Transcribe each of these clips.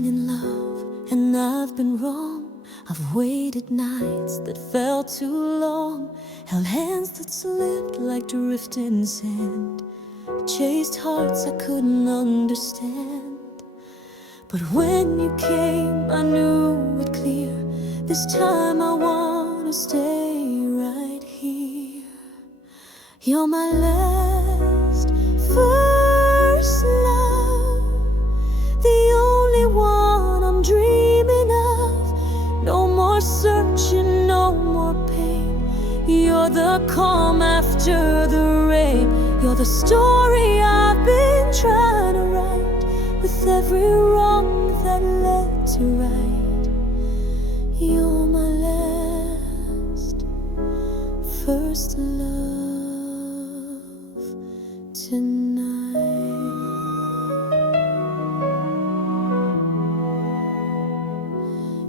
been in love and I've been wrong. I've waited nights that felt too long, held hands that slipped like drifting sand, chased hearts I couldn't understand. But when you came, I knew it clear. This time I wanna stay right here. You're my last, first love, the only one I'm dreaming of. No more searching, no more pain. You're the calm after the rain. You're the story I've been trying to write, with every wrong that led to right. You're my last, first love tonight.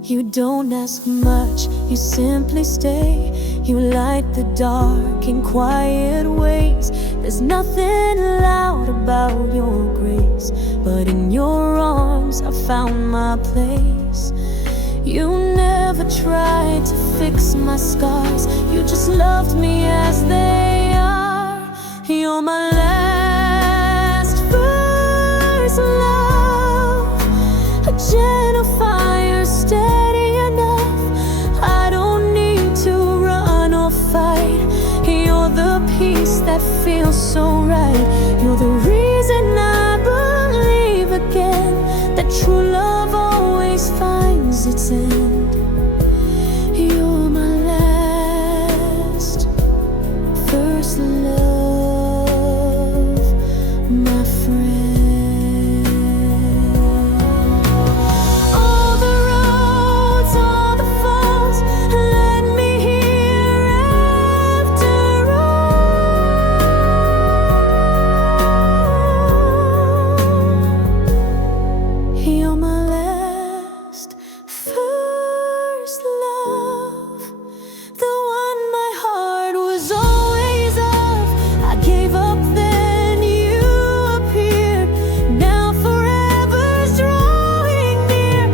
You don't ask much, you simply stay. You light the dark in quiet ways. There's nothing loud about your grace, but in your arms I found my place. You never tried to fix my scars, you just loved me as they are. You're my last, first love, a gentle fire steady enough. I don't need to run or fight. You're the peace that feels so right. You're the reason I believe again, that true love always finds its end. You're my last, first love, my friend. All the roads, all the falls led me here after all. You're my last, first love, the one my heart was always of. I gave up then, you appeared. Now forever's drawing near.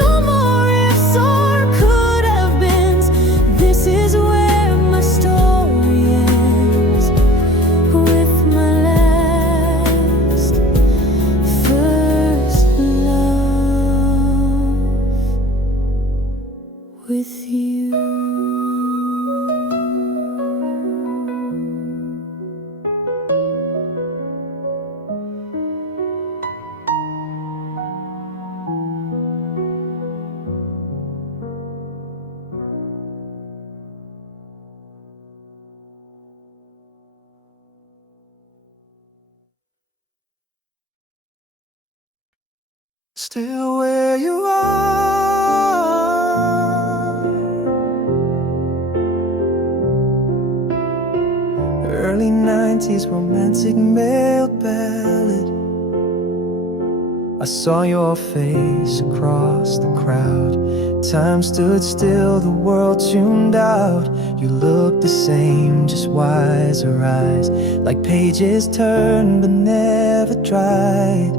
No more ifs or could have beens. This is where my story ends, with my last, first love, with you. Still where you are. Early 90s romantic male ballad. I saw your face across the crowd. Time stood still, the world tuned out. You looked the same, just wiser eyes, like pages turned but never dried.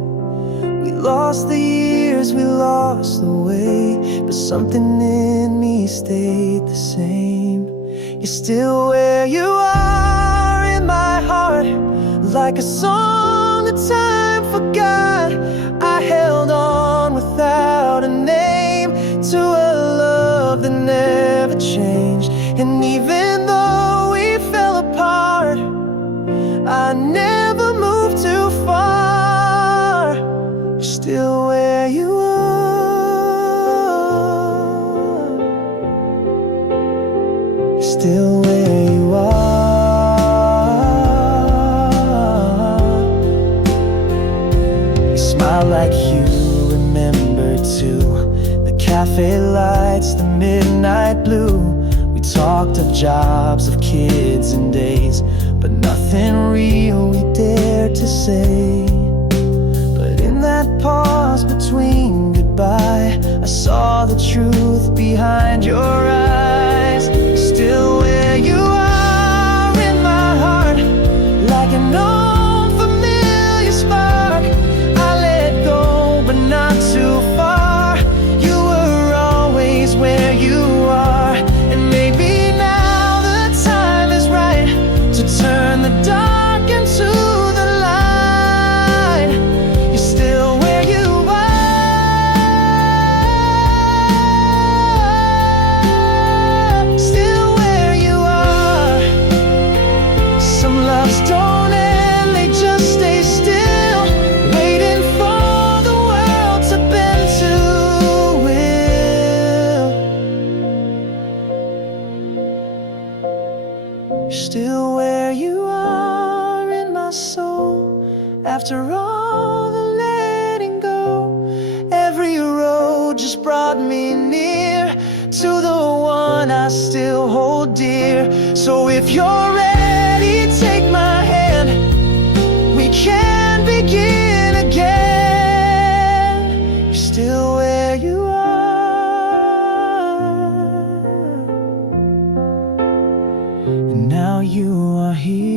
We lost the years, we lost the way, but something in me stayed the same. You're still where you are in my heart, like a song that time forgot. I held on without a name to a love that never changed. And even though we fell apart, I never moved too far. You're still where you are. You're still where you are. You smile like you remember too, the cafe lights, the midnight blue. We talked of jobs, of kids and days, but nothing real we dared to say. But in that pause between goodbye, I saw the truth behind your eyes. You're still where you are in my heart, like an old familiar spark. I let go, but not too far. road just brought me near to the one I still hold dear. So if you're ready, take my hand, we can begin again. You're still where you are, and now you are here.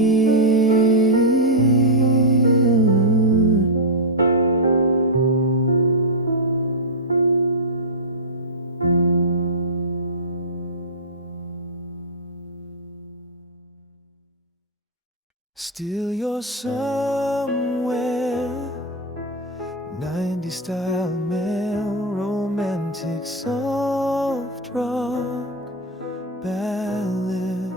Still you're somewhere, 90s style male, romantic, soft rock ballad.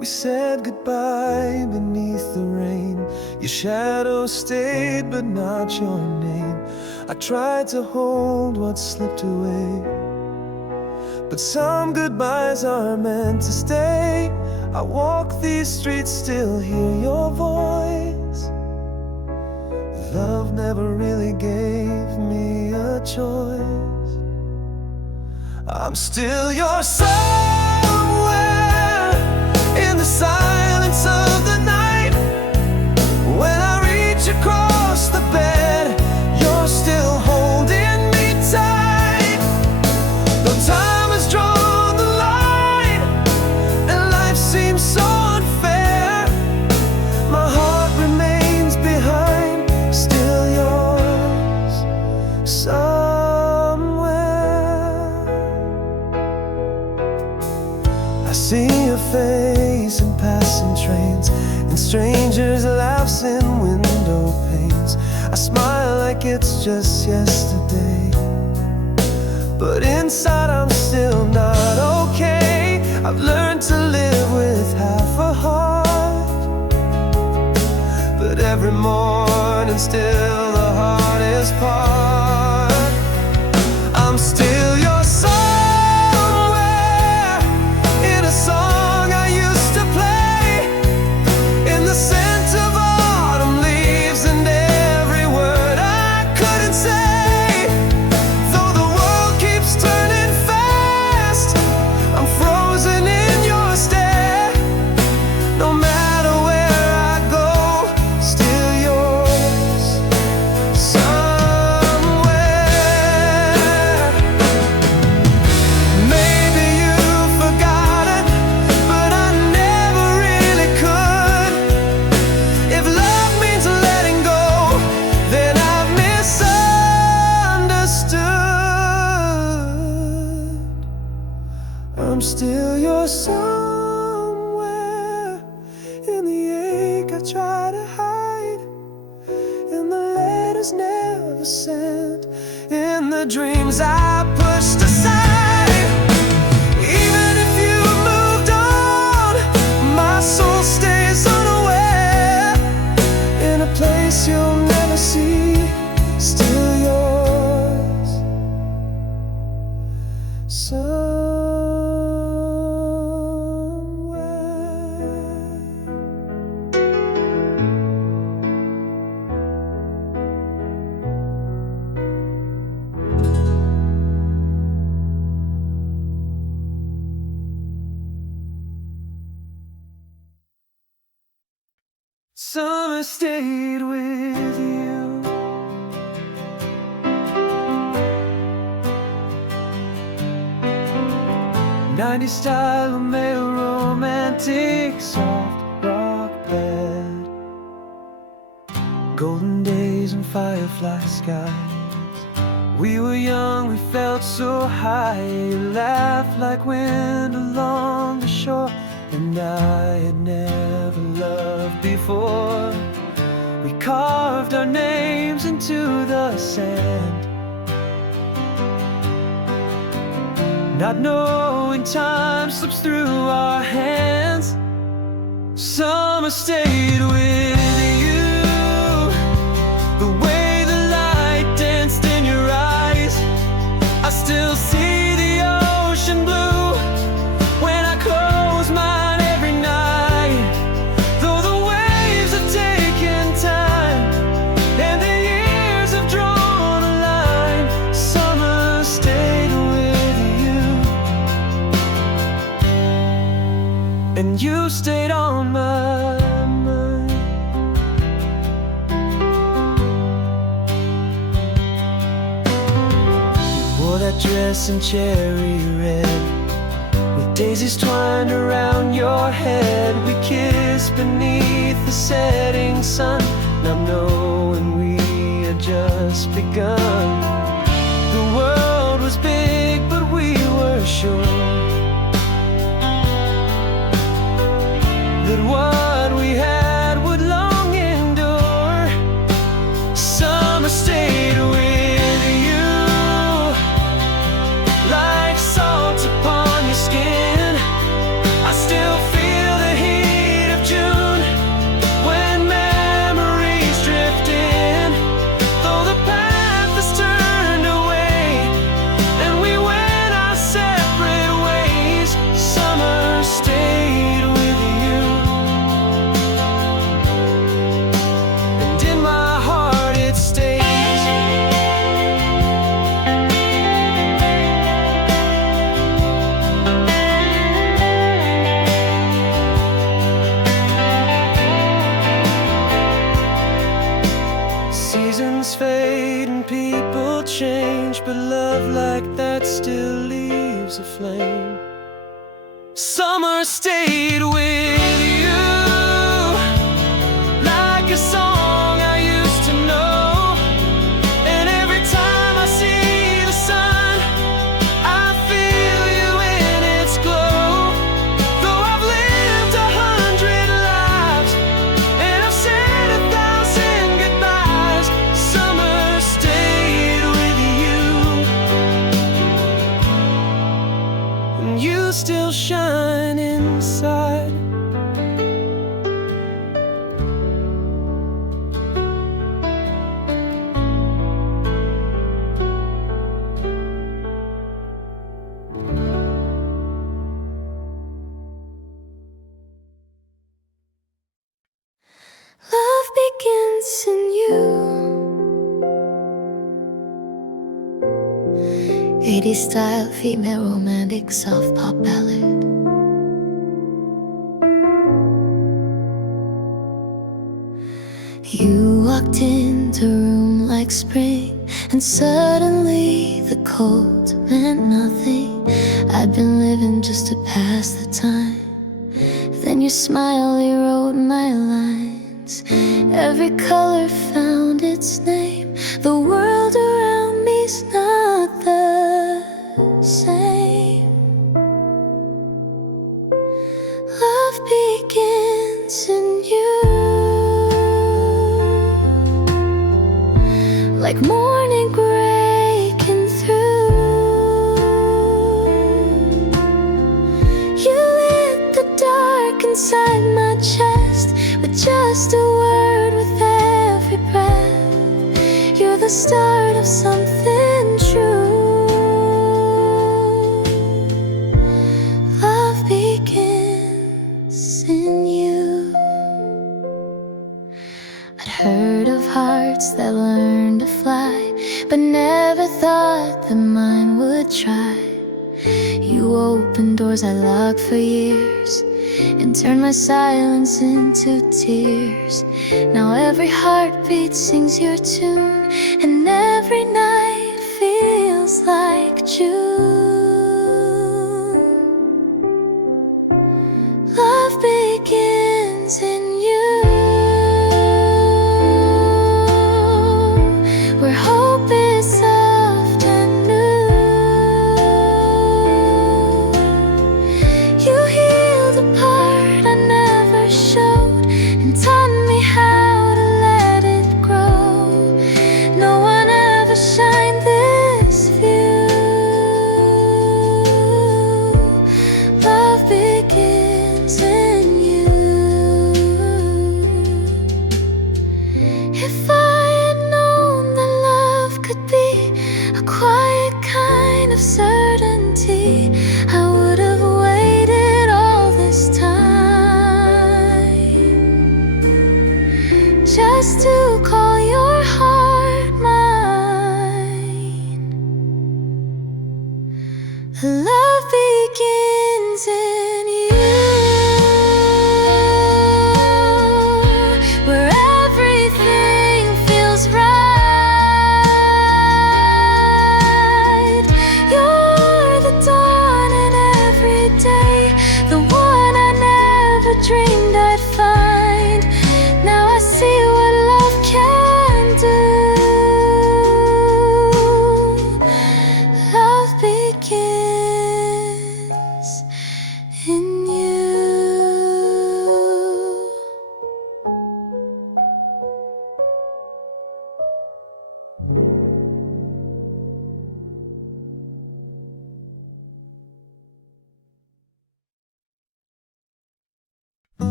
We said goodbye beneath the rain. Your shadow stayed, but not your name. I tried to hold what slipped away, but some goodbyes are meant to stay. I walk these streets, still hear your voice. Love never really gave me a choice. I'm still your somewhere in the silence of the night. When I reach across the bed, you're still holding me tight. Though time has drawn the line and life seems so unfair, my heart remains behind, still yours somewhere. I see your face in passing trains, and strangers' laughs in window panes. I smile like it's just yesterday, but inside I'm still not okay. I've learned to live with half a heart, but every morning still the hardest part. I'm still your somewhere in a song I used to play, in the scent of autumn leaves and every word I couldn't say. Though the world keeps turning fast, I'm frozen in your stare. No matter where I go, still yours somewhere. Maybe you've forgotten, but I never really could. If love means letting go, then I've misunderstood. I'm still your somewhere, in the ache I try to hide, in the letters never sent, in the dreams I pushed aside. Even if you moved on, my soul stays unaware, in a place you'll never see, still yours somewhere. Summer stayed with you. '90s style male, romantic, soft rock bed. Golden days and firefly skies. We were young, we felt so high. Laughed like wind along the shore, and I had never loved before. We carved our names into the sand, not knowing time slips through our hands. Summer stayed with you. The way the light danced in your eyes, I still see the ocean blue when I close mine every night. Though the waves have taken time and the years have drawn a that dress in cherry red, with daisies twined around your head. We kissed beneath the setting sun, not knowing we had just begun. The world was big, but we were sure that what we had would long endure. Summer stayed with you like salt upon your skin. I still feel the heat of June when memories drift in. Though the path has turned away and we went our separate ways, summer stayed with you. And in my heart it stays. Seasons fade and people change, but love like that still leaves a flame. Summer stayed with you like a song I used to know. And every time I see the sun, I feel you in its glow. Though I've lived 100 lives and I've said 1,000 goodbyes, summer stayed with you. And you still shine inside. Love begins in you. 80s style, female romantic, soft pop ballad. You walked into a room like spring, and suddenly the cold meant nothing. I'd been living just to pass the time. Then your smile rewrote my lines. Every color found its name. The world around me's not the same. Love begins in you, like morning breaking through. You lit the dark inside my chest with just a word with every breath. You're the start of something true. Love begins in you. I'd heard of hearts that learned to fly, but never thought that mine would try. You opened doors I locked for years and turned my silence into tears. Now every heartbeat sings your tune, and every night feels like June. Love begins in you, where hope is soft and new. You healed a part I never showed and taught me how to let it grow. No one ever shined this view. Love begins in you. If I had known that love could be a quiet kind of certainty, I would have waited all this time just to call your heart mine. Love begins in you, where everything feels right.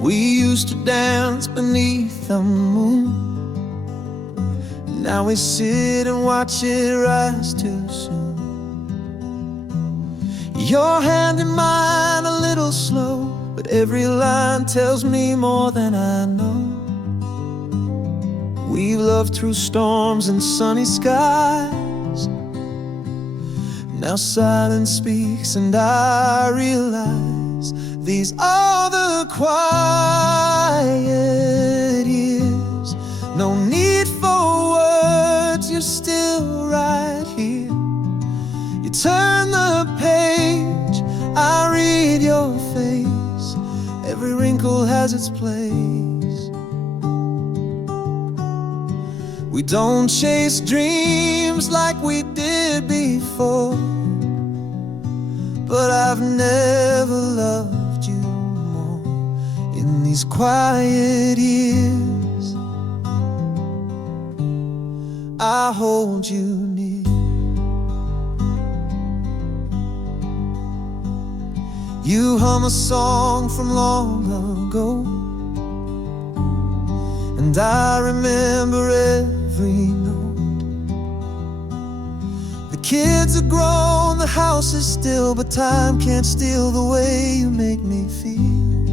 We used to dance beneath the moon. Now we sit and watch it rise too soon. Your hand in mine, a little slow, but every line tells me more than I know. We've loved through storms and sunny skies. Now silence speaks and I realize these are the quiet years. No need for words, you're still right here. You turn the page, I read your face. Every wrinkle has its place. We don't chase dreams like we did before, but I've never loved you more. In these quiet years, I hold you near. You hum a song from long ago, and I remember every note. The kids are grown, the house is still, but time can't steal the way you make me feel.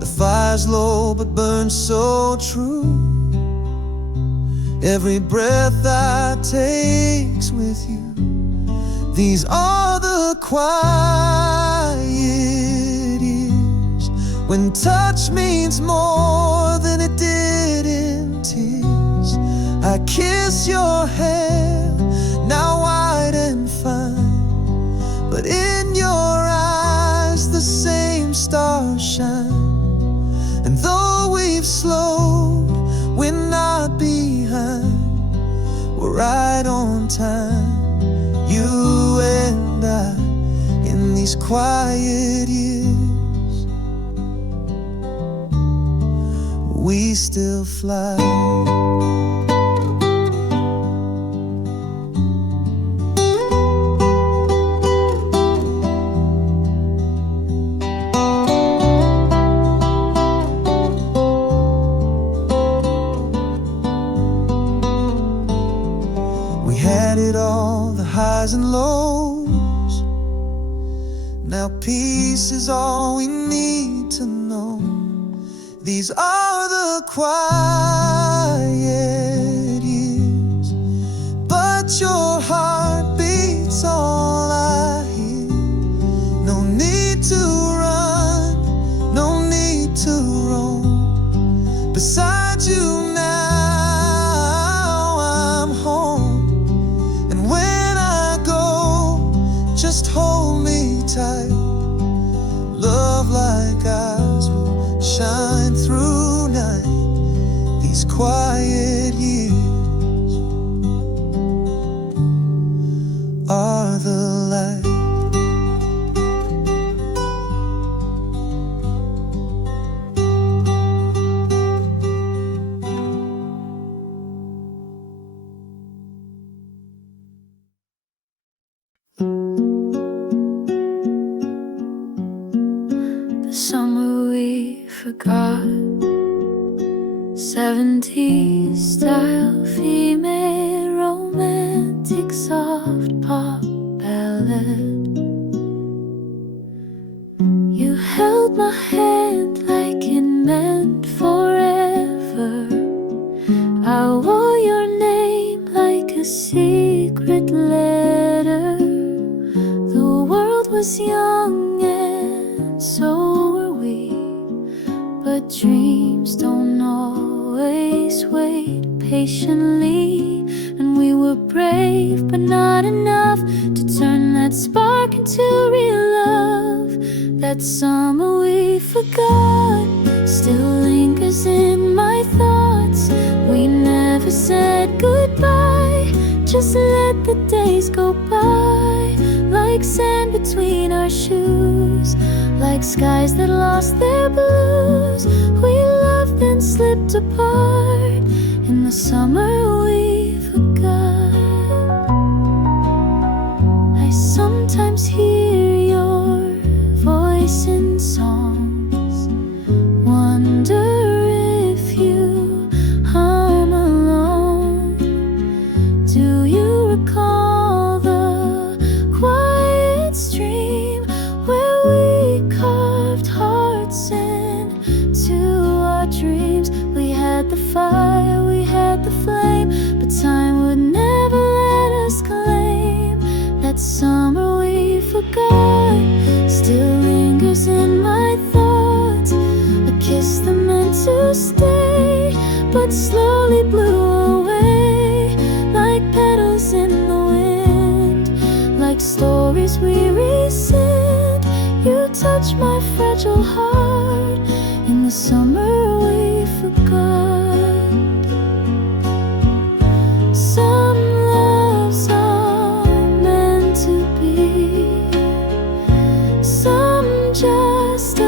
The fire's low but burns so true. Every breath I take's with you. These are the quiet years, when touch means more than it did in tears. I kiss your hair, now white and fine, but in your eyes the same stars shine. And though we've slowed, we're not behind, we're right on time. You and I, in these quiet years, we still fly. We had it all, the highs and lows. Now peace is all we need to know. These are the quiet years, but your heart beats all I hear. No need to run, no need to roam. Beside you now, I'm home. And when I go, just hold me tight. Love like ours will shine through night. These quiet years are the light. The summer we forgot, 70s style female romantic soft pop ballad. You held my hand like it meant forever. I wore your name like a secret letter. The world was young and so were we, but dreams don't always wait patiently. And we were brave, but not enough to turn that spark into real love. That summer we forgot still lingers in my thoughts. We never said goodbye, just let the days go by. Like sand between our shoes, like skies that lost their blues. We loved and slipped apart in the summer we forgot. I sometimes hear your voice in song, dreams. We had the fire, we had the flame, but time would never let us claim that summer we forgot. Still lingers in my thoughts, a kiss that meant to stay, but slowly blew away like petals in the wind, like stories we rescind. You touch my fragile heart in the summer we forgot. Some loves are meant to be, some just a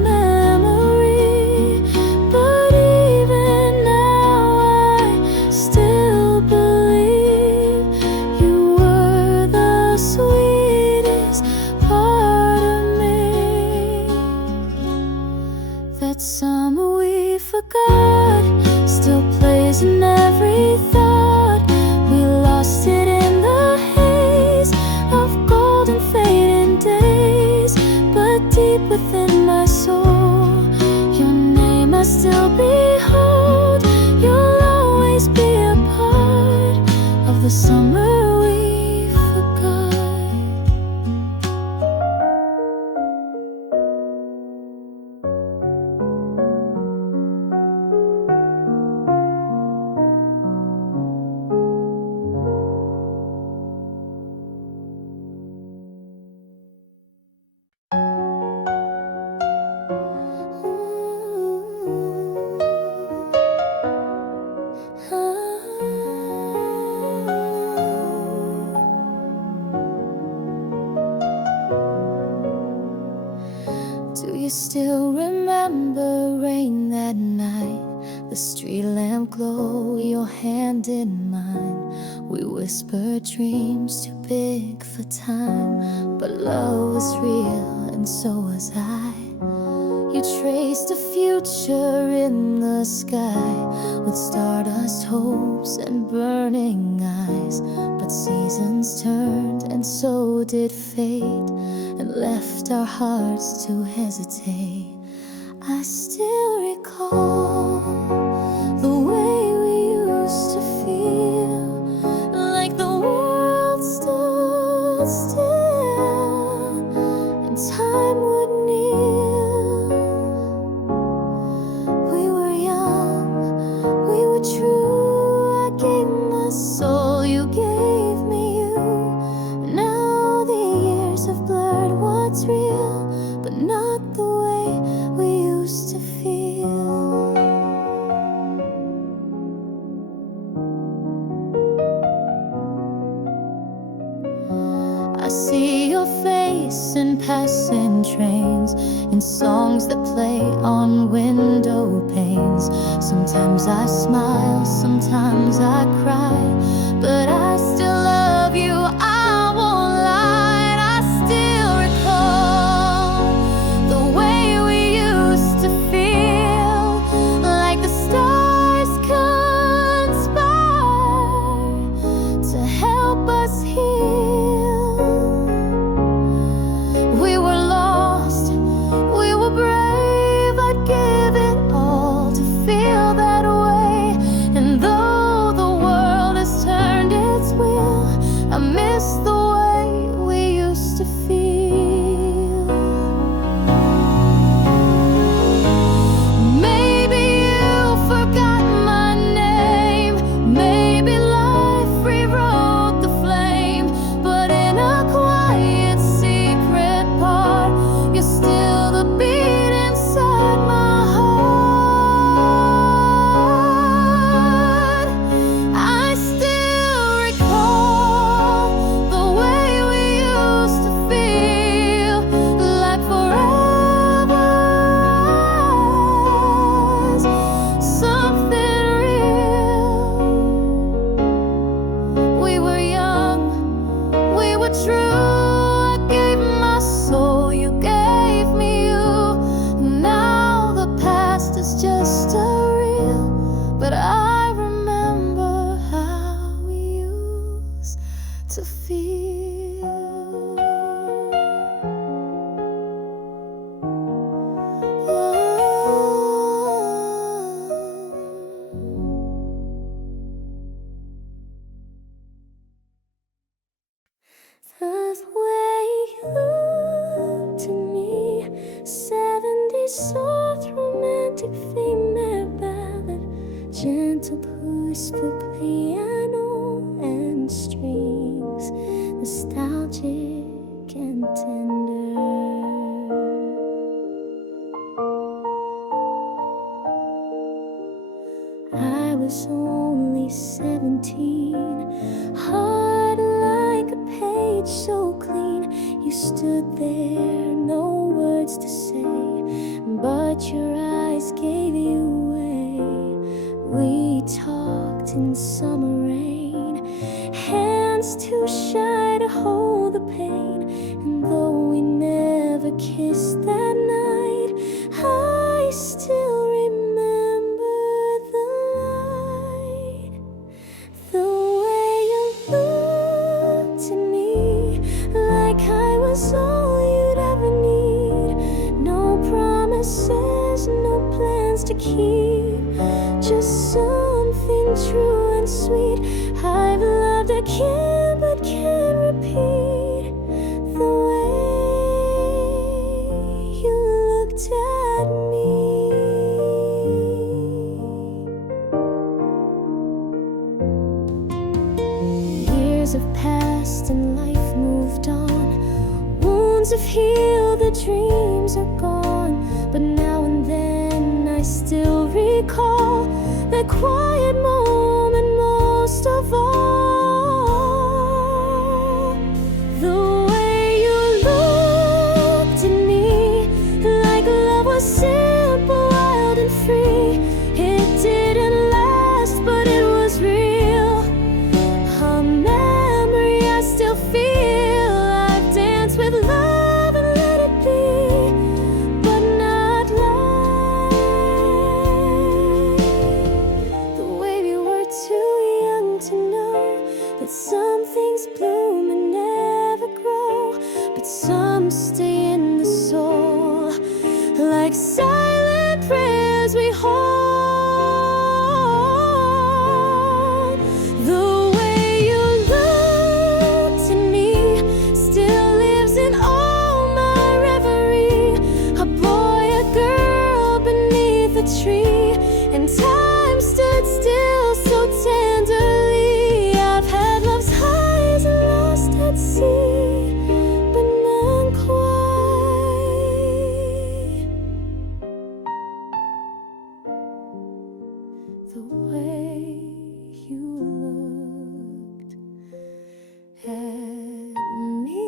memory. But even now I still believe you were the sweetest part of me. That summer we forgot still plays in every thought. We lost it in the haze of golden fading days, but deep within my soul, your name I still behold. You'll always be a part of the summer we forgot. Do you still remember rain that night? The street lamp glow, your hand in mine. We whispered dreams too big for time, but love was real and so was I. You traced a future in the sky with stardust hopes and burning eyes. But seasons turned and so did fate, and left our hearts to hesitate. I still recall the way we used to feel, like the world stood still and time would kneel. We were young, we were true. I gave my soul, you gave me you. Now the years have blurred what's real, but not the way we used to feel. I see your face in passing trains, in songs that play on window panes. Sometimes I smile, sometimes I cry, but I still love you, I won't lie. I still recall the way we used to feel, like the stars conspire to help us heal. We were lost, we were brave. I'd give it all to feel that way. And though the world has turned its wheel, I miss the way we used to feel. Maybe you forgot my name, maybe life rewrote the flame, but in a quiet secret part, you're still the beat inside my heart. I still recall the way we used to feel, like forever was something real. We were young, we were true. I gave my soul, you gave me you. Now the past is just a reel, but I remember how we used to feel. Oh. a push for piano and strings, nostalgic and tender. I was only 17, heart like a page so clean. You stood there, no words to say, but your eyes gave you away. We talked in summer rain, hands too shy to hold the pain. And though we never kissed that night, I still remember the light. The way you looked at me, like I was all you'd ever need. No promises, no plans to keep, just something true and sweet. I've loved again but can't repeat the way you looked at me. Years have passed and life moved on. Wounds have healed, the dreams are gone. But now and then I still recall that quiet moment most of all. The way you looked at me, like love was simple, wild and free. It didn't last, but it was real. A memory I still feel. I've danced with love and let it be, but not life. The way we were too young to know that some things bloom and never grow, but some stay in the soul, like silent prayers we hold. The way you looked at me still lives in all my reverie. A boy, a girl beneath a tree, and time stood still so tenderly. I've had love's highs and lost at sea, but none quite the way you looked at me.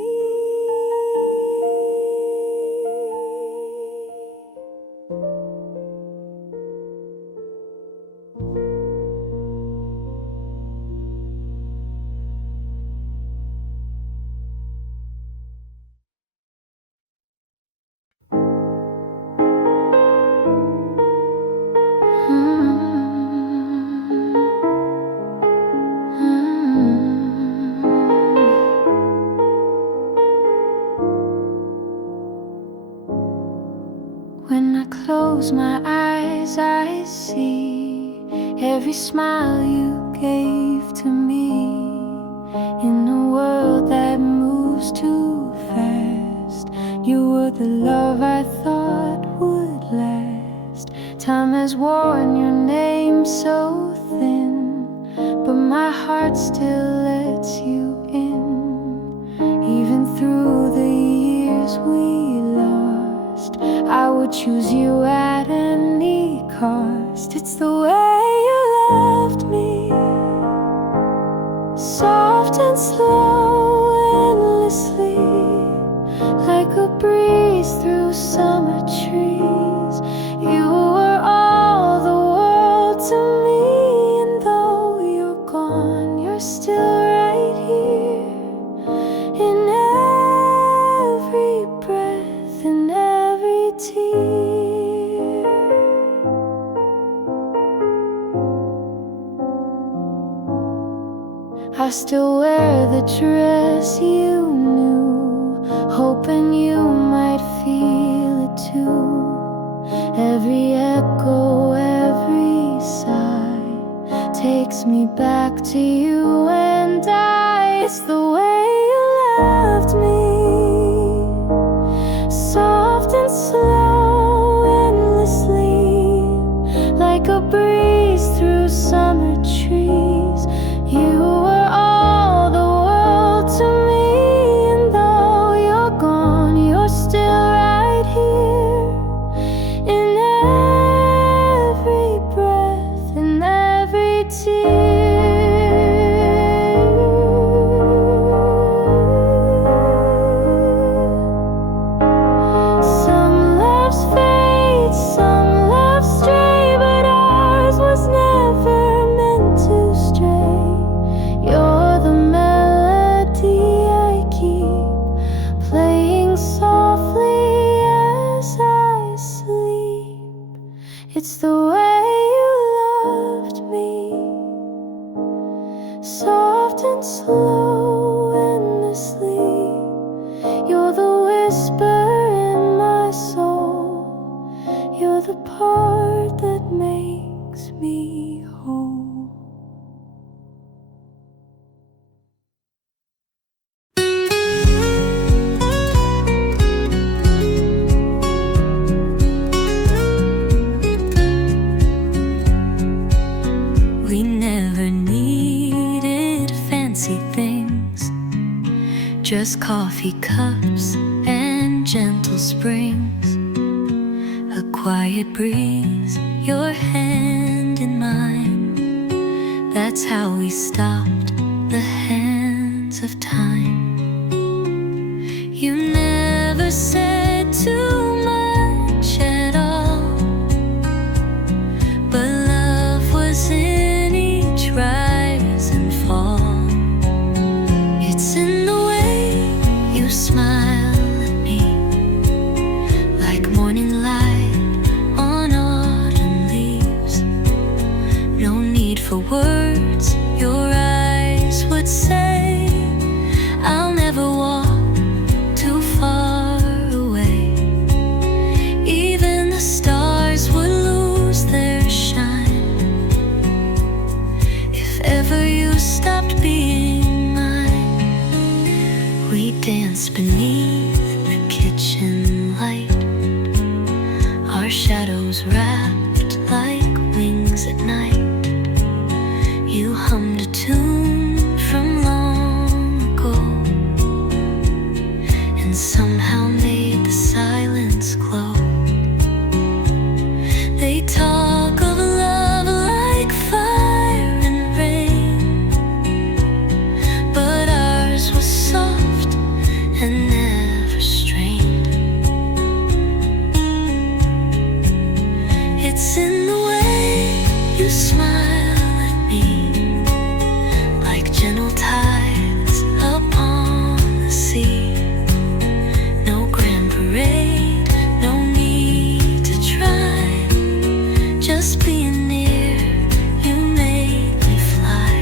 When I close my eyes, I see every smile you gave to me. In a world that moves too fast, you were the love I thought would last. Time has worn your name so thin, but my heart still lets you in. Even through the years we lost, I would choose you at any cost. It's the way you loved me, soft and slow, endlessly, like a breeze through summer trees. You were all the world to me, and though you're gone, you're still right here. In every breath, in every tear, I still wear the dress you knew, hoping you might feel it too. Every echo, every sigh takes me back to you and I. It's the way you loved me, soft and slow, endlessly, like a breeze through summer trees. You were all the world to me, and though you're gone, you're still right here. In every breath, in every tear. Some loves fade, some loves stray, but ours was never meant to stray. You're the melody I keep playing softly as I sleep. It's the way you loved me, soft and slow, endlessly. You're the whisper in my soul. You're the part that makes me whole. We never needed fancy things, just coffee cups and gentle springs, a quiet breeze, your hand in mine. That's how we stopped the hands of time. You never said too much at all, but love was in each rise and fall. It's in the way you smile at me, like morning light on autumn leaves. No need for words, your eyes would say, I'll never walk too far away. Even the stars would lose their shine if ever you stopped being mine. We danced beneath the kitchen light, our shadows wrapped like wings at night. You hummed a tune from long ago, and somehow made the silence glow. They talk of love like fire and rain, but ours was soft and never strained. It's in the way you smile at me, like gentle tides upon the sea. No grand parade, no need to try, just being near you made me fly.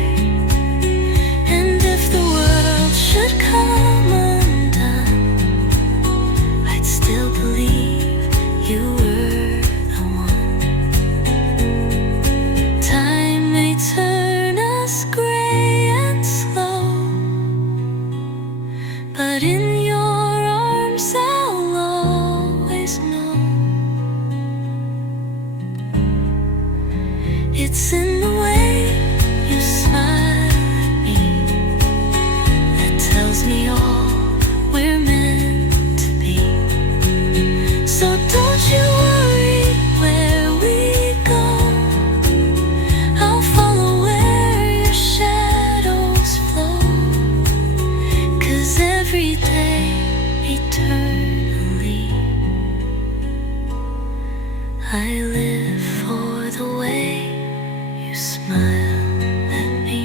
And if the world should come undone, I'd still believe you were the one. Time may turn us gray and slow, but in your arms I'll always know. It's in the way you smile at me that tells me all we're meant to be. So don't you worry where we go, I'll follow where your shadows flow. 'Cause every day, eternally, I live for the way you smile at me.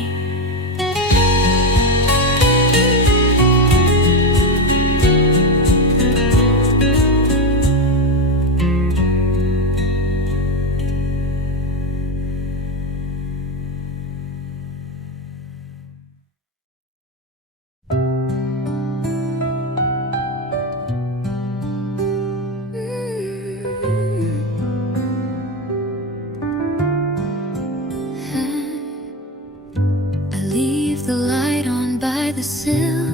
I leave the light on by the sill.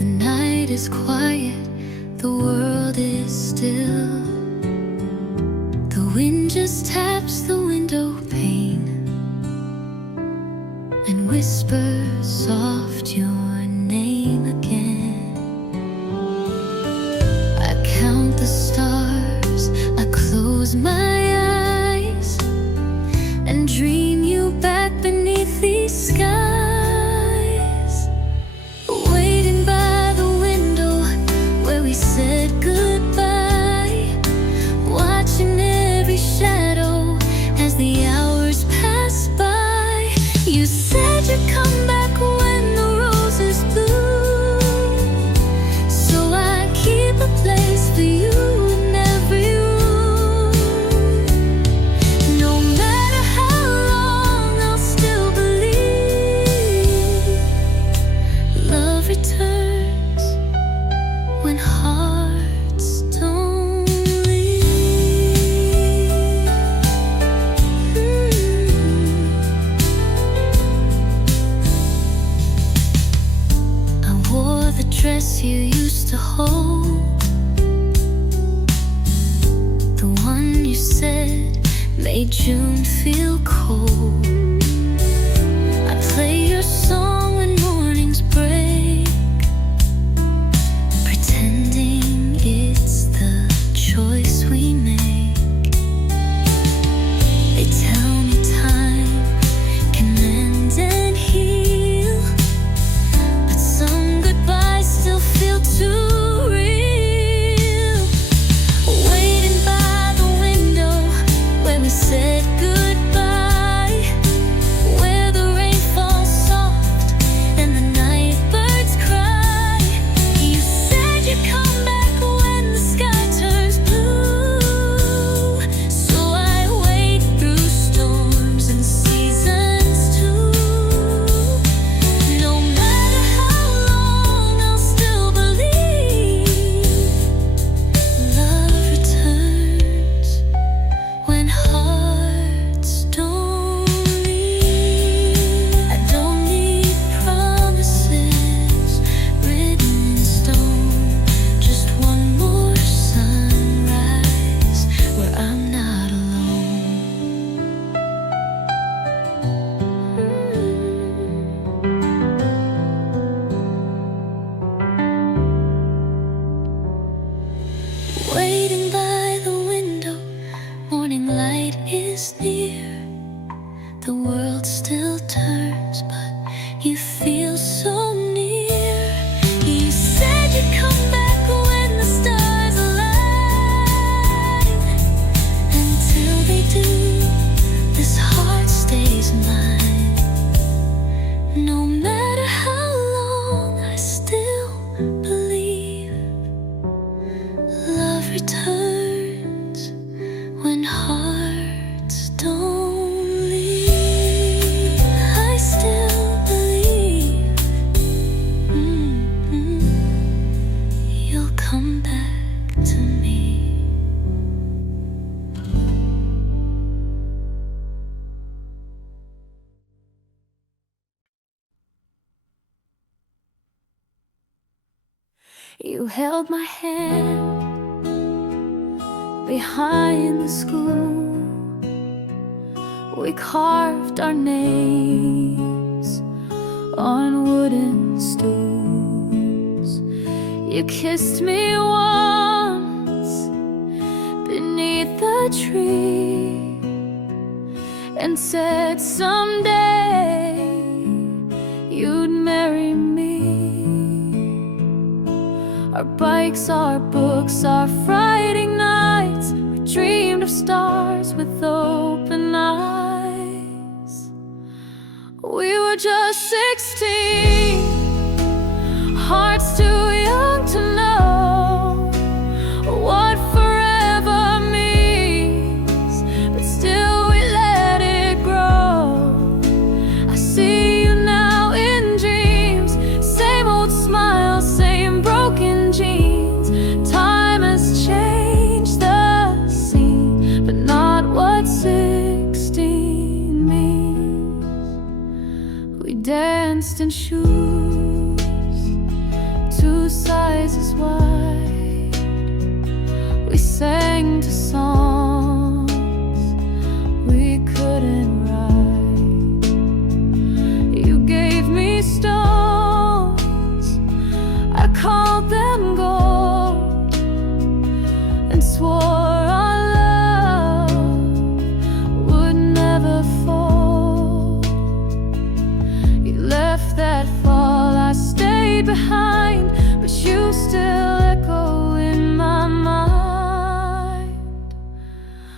The night is quiet, the world is still. The wind just taps the window pane and whispers soft your name again. I count the stars, I close my eyes and dream you back beneath these skies, waiting by the window where we said goodbye, watching every shadow as the hours pass by. You said you'd come back when the roses bloom, so I keep a place for you in every room. No matter how long, I'll still believe love returns when hearts don't leave. I wore the dress you used to hold, the one you said made June feel cold. I play your song when mornings break, pretending it's the choice we make. They tell me time can mend and heal, but some goodbyes still feel too real. Waiting by the window where we said goodbye, where the rain falls soft and the night birds cry. You said you'd come back when the sky turns blue, so I wait through storms and seasons too. No matter how long, I'll still believe love returns when hearts don't leave. I don't need promises written in stone, just one more sunrise where I'm not alone. Waiting by the window, morning light is near. The world still turns, but you feel so near. You said you'd come back when the stars align. Until they do, this heart stays mine. No matter how long, I still believe love returns when hearts don't leave. I still believe you'll come back to me. You held my hand behind the school. We carved our names on wooden stools. You kissed me once beneath the tree and said someday you'd marry me. Our bikes, our books, our Friday nights, we dreamed of stars with open eyes. We were just 16, hearts too young to know what forever means, but still we let it grow. I see you now in dreams, same old smile, same broken jeans. Time has changed the scene, but not what 16 means. We danced in shoes 2 sizes wide. We sang to songs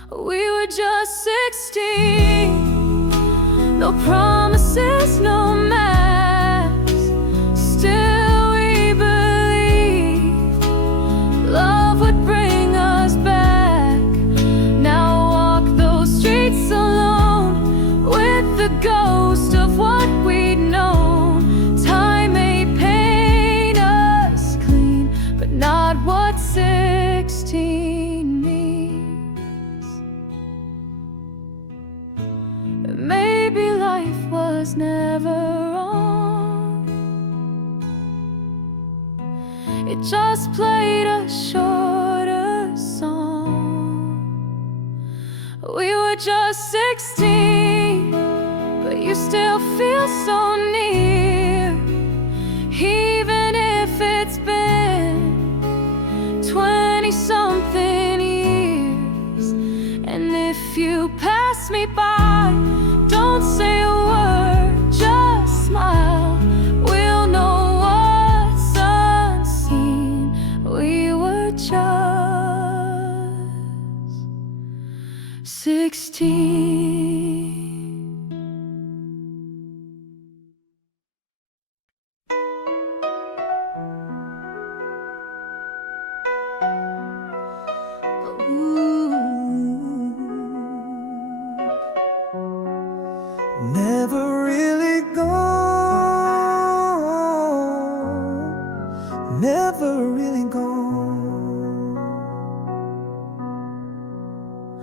We were just 16. No promises, no mask. Still we believed love would bring us back. Now I walk those streets alone with the ghost of what we'd known. Time may paint us clean, but not what 16 means. Maybe life was never on. It just played a shorter song. We were just 16, but you still feel so near, even if it's been 20-something years. And if you pass me by, don't say a word, just smile. We'll know what's unseen. We were just 16. Never really gone, never really gone.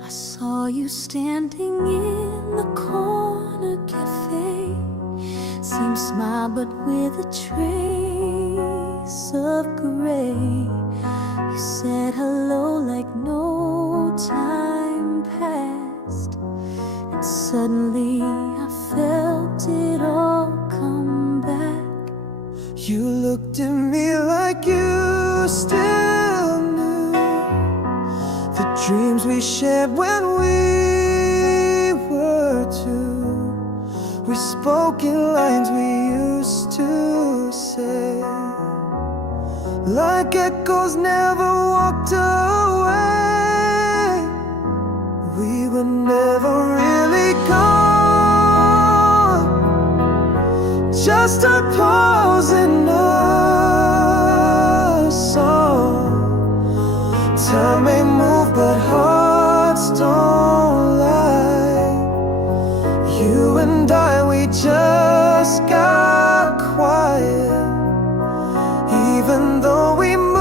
I saw you standing in the corner cafe. Same smile but with a trace of gray. You said hello like no time passed, and suddenly I felt it all come back. You looked at me like you still knew the dreams we shared when we were two. We spoke in lines we used to say, like echoes never walked away. We were never really gone, just a pause in a song. Time may move but hearts don't lie. You and I, we just got quiet. Even though we moved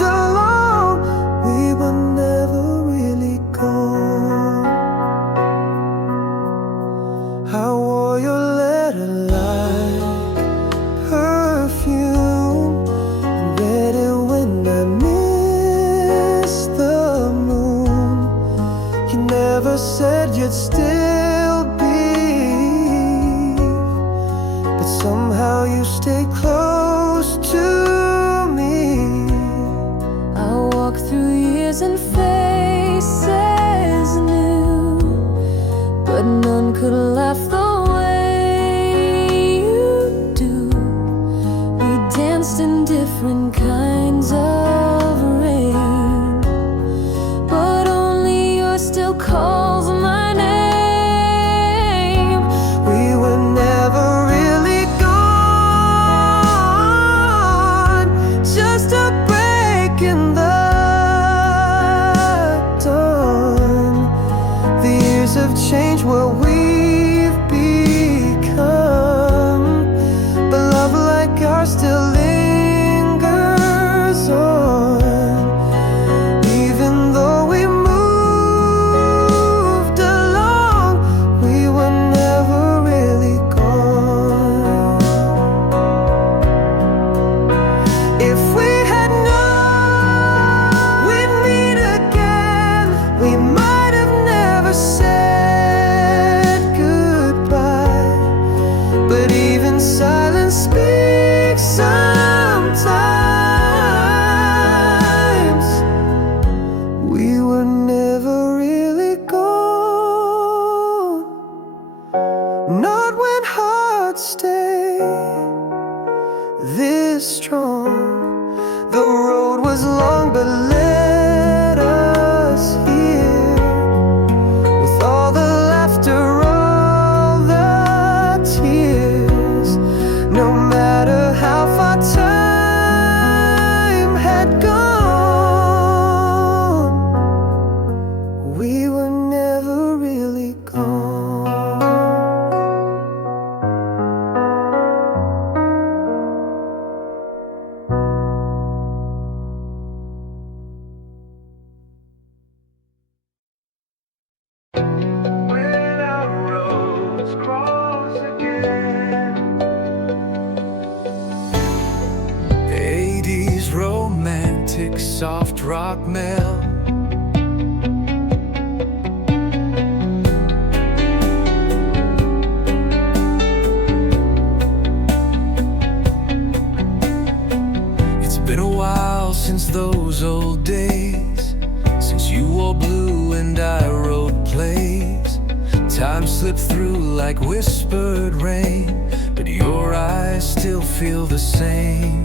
alone, we were never really gone. I wore your letter like perfume, read it when I missed the moon. You never said you'd still be, but somehow you stay close to me. I walk through years and faces new, but none could laugh the way you do. We danced in different kinds of rain, but only yours still calls my name. We were never really gone, just a break in the dawn. The years have changed what we rock melt. It's been a while since those old days, since you wore blue and I wrote plays. Time slipped through like whispered rain, but your eyes still feel the same.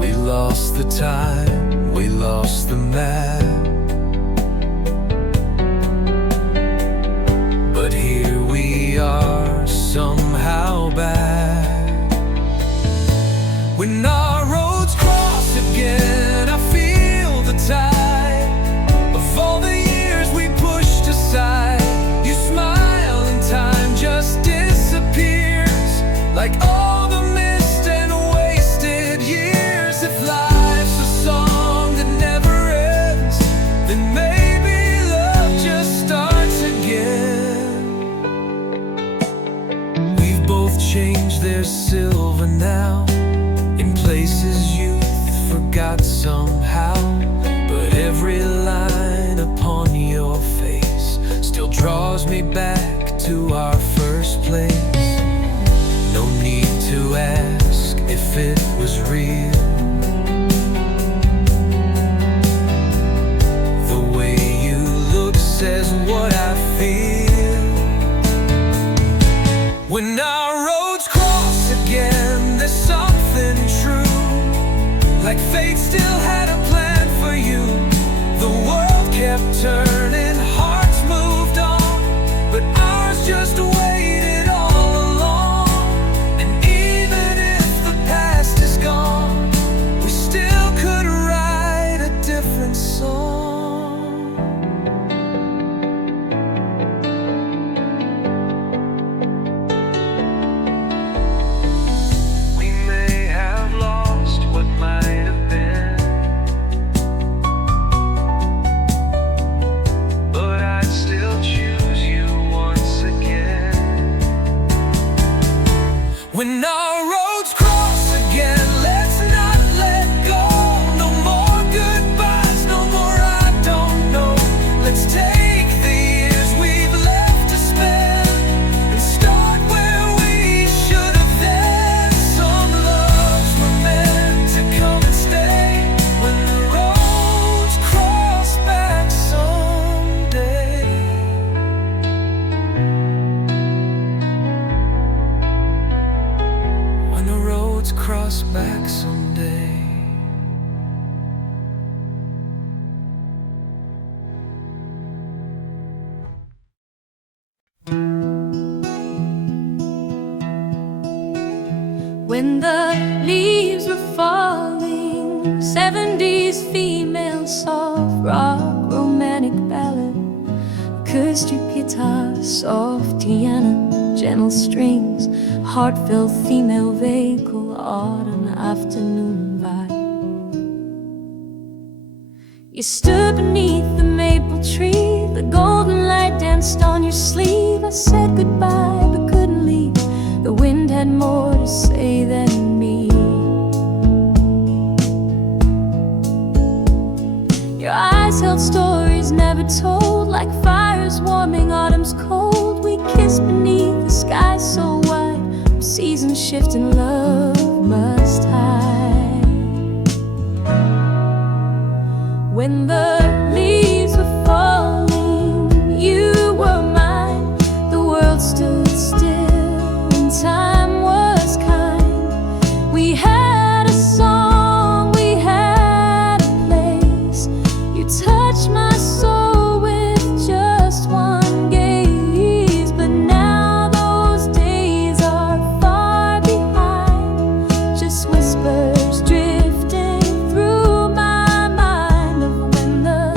We lost the time, we lost the map, but here we are somehow back. When our roads cross again, I feel the tide of all the years we pushed aside. You smile and time just disappears, like all the mist and wasted years. If life's a song that never ends, then maybe love just starts again. We've both changed, there's silver now in places youth forgot somehow, but every line upon your face still draws me back to our first place. No need to ask if it was real. The way you look says what I feel. When our roads cross again, there's something true, like fate still had a plan for you. The world kept turning, hearts moved on, but ours just waited all along. And even if the past is gone, we still could write a different song. We may have lost what might have been, but I'd still choose you once again. When our roads cross again, let's not let go. No more goodbyes, no more I don't know. Let's take the years we've left to spend and start where we should have then. Some loves were meant to come and stay. When the roads cross back someday. When the roads cross back someday. When the leaves were falling, 70s female soft rock, romantic ballad, acoustic guitar, soft piano, gentle strings, heartfelt female vehicle, autumn afternoon vibe. You stood beneath the maple tree, the golden light danced on your sleeve. I said goodbye but couldn't leave, the wind had more to say than me. Your eyes held stories never told, like fires warming autumn's cold. We kissed beneath the sky so wide, seasons shift and love must hide. When the leaves were falling, you were mine. The world stood still and time was kind. We had a song, we had a place. You touched my soul with just one gaze, but now those days are far behind. Just whispers drifting through my mind of when the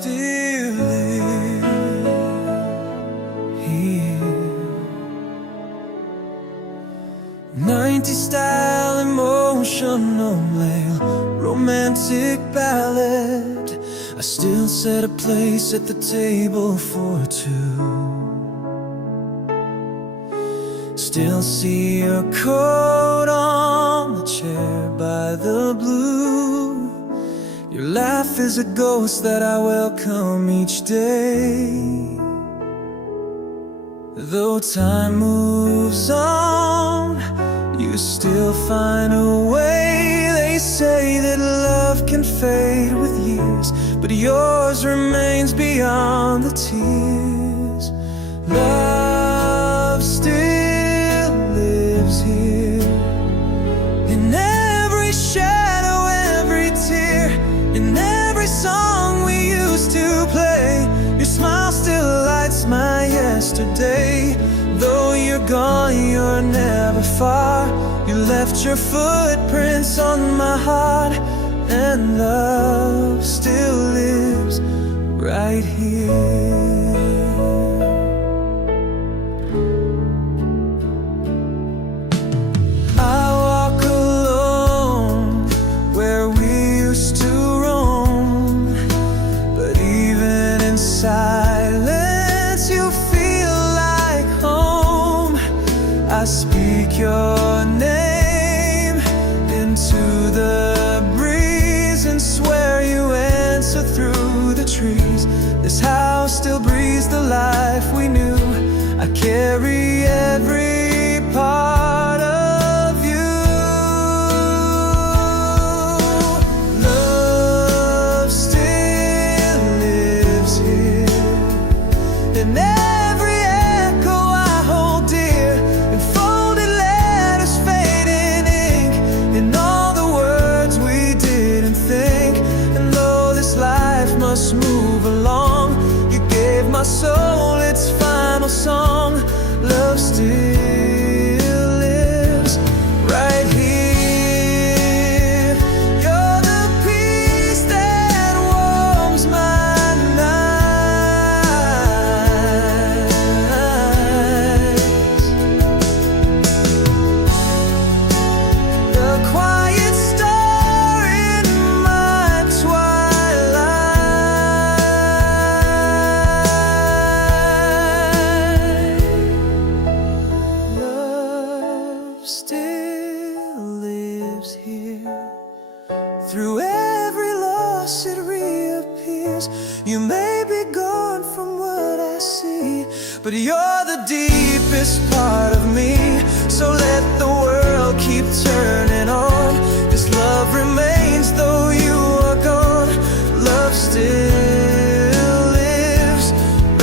still lives here. 90s style emotional male romantic ballad. I still set a place at the table for two. Still see your coat on the chair by the blue. Your laugh is a ghost that I welcome each day. Though time moves on, you still find a way. They say that love can fade with years, but yours remains beyond the tears. Love still lives here, in every shadow, every tear, in every song we used to play. Your smile still lights my yesterday. Though you're gone, you're never far. You left your footprints on my heart, and love still lives right here. I walk alone where we used to roam, but even in silence you feel like home. I speak your name into the breeze and swear you answer through the trees. This house still breathes the life we knew. I carry every part of you. Love still lives here, and every echo I hold dear, and folded letters fade in ink, and all the words we didn't think. And though this life must move along, you gave my soul its final song. Love still lives right here. You're the peace that warms my nights, the quiet star in my twilight. Love still lives here. Through every loss it reappears. You may be gone from what I see, but you're the deepest part of me. So let the world keep turning on. This love remains though you are gone. Love still lives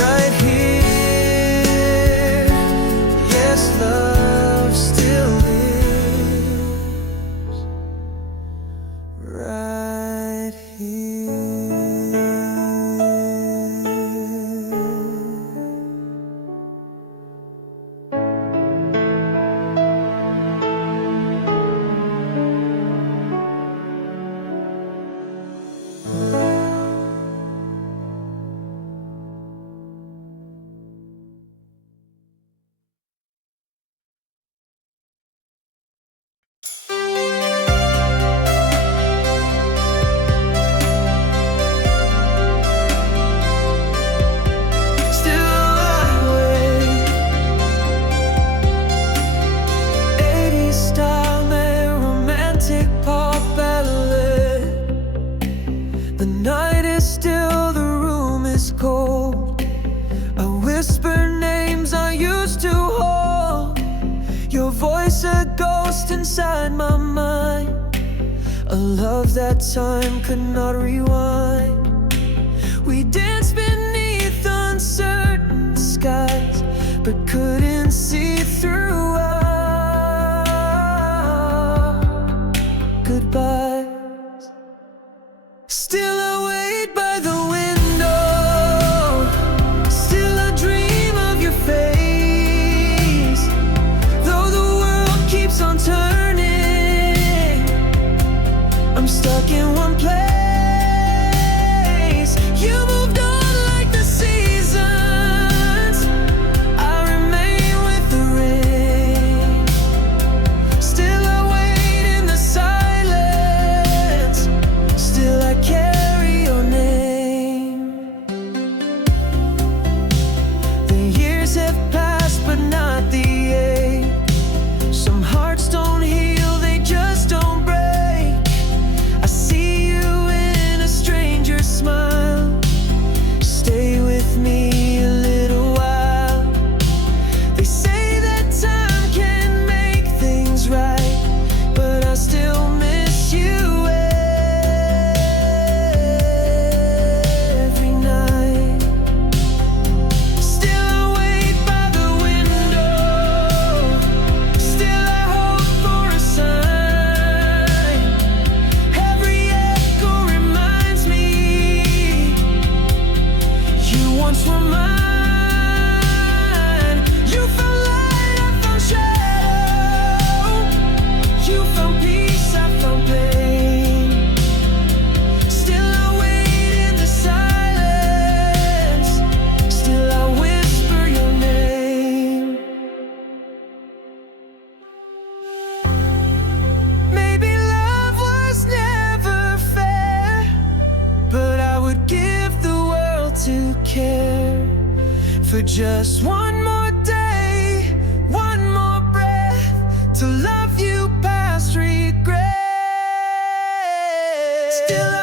right here. Yes, love still lives right here. Still I wait. 80s style man, romantic pop ballad. The night is still, the room is cold. I whisper names I used to hold. Your voice a ghost inside my mind. A love that time could not rewind. We danced beneath uncertain skies, but couldn't see through our goodbyes. Still I wait by the window. Still I dream of your face. Though the world keeps on turning, I'm stuck in one place. You moved for just one more day, one more breath, to love you past regret. Still